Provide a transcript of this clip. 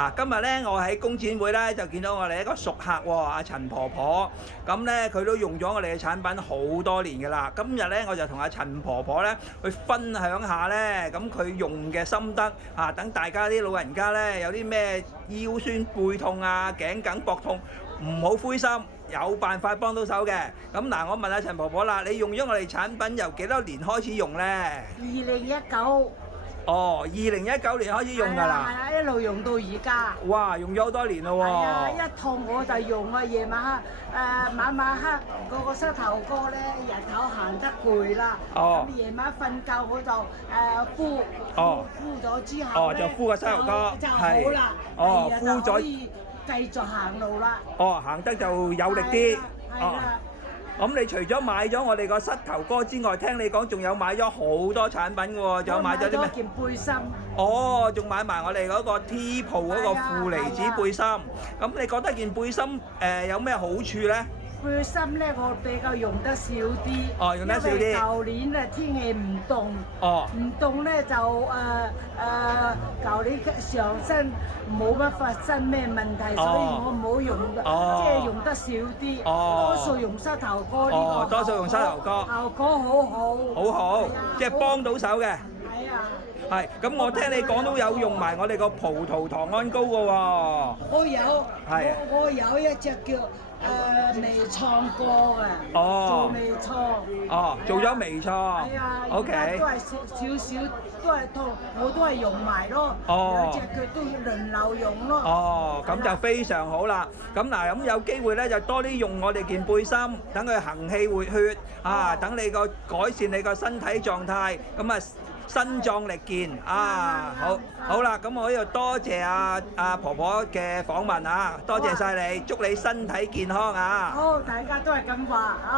嗱，今日咧我喺工展會咧就見到我哋一個熟客喎，阿陳婆婆。咁咧佢都用咗我哋嘅產品好多年㗎啦。今日咧我就同阿陳婆婆咧去分享下咧，咁佢用嘅心得啊，等大家啲老人家咧有啲咩腰酸背痛啊、頸梗膊痛，唔好灰心，有辦法幫到手嘅。咁嗱，我問下陳婆婆啦，你用咗我哋產品由幾多年開始用咧2019哦，2019年開始用㗎啦。係啊，一路用到而家。哇，用咗好多年咯喎。係啊，一痛我就用啊，夜晚黑晚黑嗰個膝頭哥咧，日頭行得攰啦。哦。咁夜晚瞓覺我就敷。哦。敷咗之後哦，就敷個膝頭哥。就好啦。哦，敷咗。可以繼續行路啦。哦，行得就有力啲。係啦。咁你除咗買咗我哋個膝頭哥之外，聽你講仲有買咗好多產品嘅喎，仲有買咗啲咩？買咗件背心。哦，仲買埋我哋嗰個 T 鋪嗰個負離子背心。咁你覺得件背心有咩好處咧？背心咧，我比較用得少啲。哦，用得少啲。因為舊年啊天氣唔凍。哦。唔凍咧就舊年上身冇乜發生咩問題，所以我冇用，即係用得少啲。多數用膝頭哥呢個。哦，多數用膝頭哥。效果好好。好好，即係幫到手嘅。係啊。係，咁我聽你講都有用埋我哋個葡萄糖胺膏嘅喎。我有。係。我有一隻叫微創過啊。哦。做微創。哦，做咗微創。係啊。OK。都係少都係痛，我都係用埋咯。哦。兩隻腳都要輪流用咯。哦，咁就非常好啦。咁嗱，咁有機會咧就多啲用我哋件背心，等佢行氣活血啊，等你個改善你個身體狀態，咁啊身壯力健啊！好啦，咁我呢度多謝阿婆婆嘅訪問啊，多謝晒你，祝你身體健康啊！好，大家都係咁話啊！